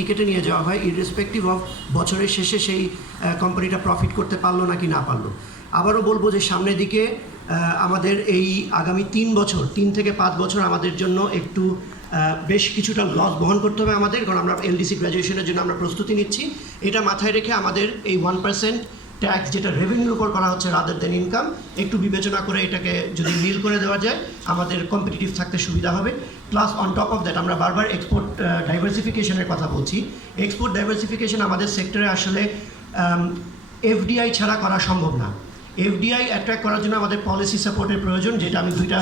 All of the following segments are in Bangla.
ব্যয়টি কেটে নিয়ে যাওয়া হয় ইররেসপেক্টিভ অফ বছরের শেষে সেই কোম্পানিটা প্রফিট করতে পারলো নাকি না পারলো। আবারও বলবো যে সামনের দিকে আমাদের এই আগামী 3 থেকে 5 বছর আমাদের জন্য একটু বেশ কিছুটা লস বহন করতে হবে আমাদের, কারণ আমরা এলডিসি গ্র্যাজুয়েশনের জন্য আমরা প্রস্তুতি নিচ্ছি। এটা মাথায় রেখে আমাদের এই 1% ট্যাক্স যেটা রেভিনিউর উপর করা হচ্ছে রাদার দেন ইনকাম, একটু বিবেচনা করে এটাকে যদি নীল করে দেওয়া যায় আমাদের কম্পিটিটিভ থাকতে সুবিধা হবে। Plus on top of that আমরা বারবার এক্সপোর্ট ডাইভার্সিফিকেশনের কথা বলছি। এক্সপোর্ট ডাইভার্সিফিকেশন আমাদের সেক্টরে আসলে এফডিআই ছাড়া করা সম্ভব না। এফডিআই অ্যাট্রাক্ট করার জন্য আমাদের পলিসি সাপোর্টের প্রয়োজন, যেটা আমি 2টা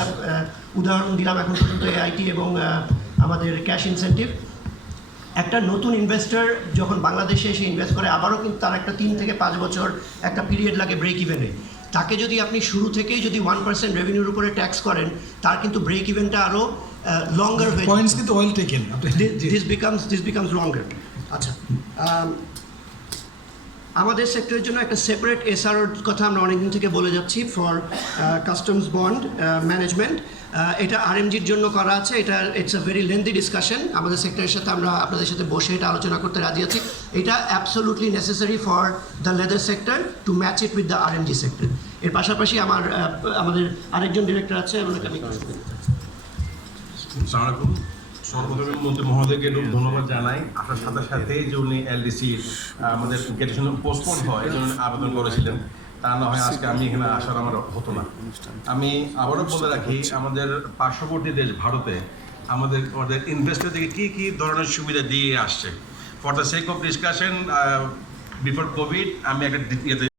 উদাহরণ দিলাম এখন পর্যন্ত, এআইটি এবং আমাদের ক্যাশ ইনসেন্টিভ। একটা নতুন ইনভেস্টর যখন বাংলাদেশে এসে ইনভেস্ট করে আবারও কিন্তু তার একটা 3 থেকে 5 বছর একটা পিরিয়ড লাগে ব্রেক ইভেনে। তাকে যদি আপনি শুরু থেকেই যদি 1% রেভিনিউর উপরে ট্যাক্স করেন, তার কিন্তু ব্রেক ইভেনটা আরও লঙ্গার হয়ে পয়েন্টস কিন্তু ওয়েল টেকেন। দিস বিকামস লঙ্গার। আচ্ছা, আমাদের সেক্টরের জন্য একটা সেপারেট এসআরওর কথা আমরা অনেকদিন থেকে বলে যাচ্ছি ফর কাস্টমস বন্ড ম্যানেজমেন্ট। এটা আরএমজির জন্য করা আছে। এটা it's a very lengthy discussion. আমাদের সেক্টরের সাথে আমরা আপনাদের সাথে বসে এটা আলোচনা করতে রাজি আছি। এটা absolutely necessary for the leather sector to match it with the RMG sector. এর পাশাপাশি আমাদের আরেকজন ডিরেক্টর আছে, ওনাকে আমি সর্বপ্রথমে মন্ত্রী মহোদয়কে ধন্যবাদ জানাই। আসার সাথে সাথে যে উনি এলডিসি আমাদের গেটের জন্য পোস্টপোন হয় এই জন্য আবেদন করেছিলেন, তা না হয় আজকে আমি এখানে আসার আমার হতো না। আমি আবারও বলে রাখি, আমাদের পার্শ্ববর্তী দেশ ভারতে আমাদের ইনভেস্টর থেকে কী কী ধরনের সুবিধা দিয়ে আসছে। For the sake of discussion before Covid আমি একটা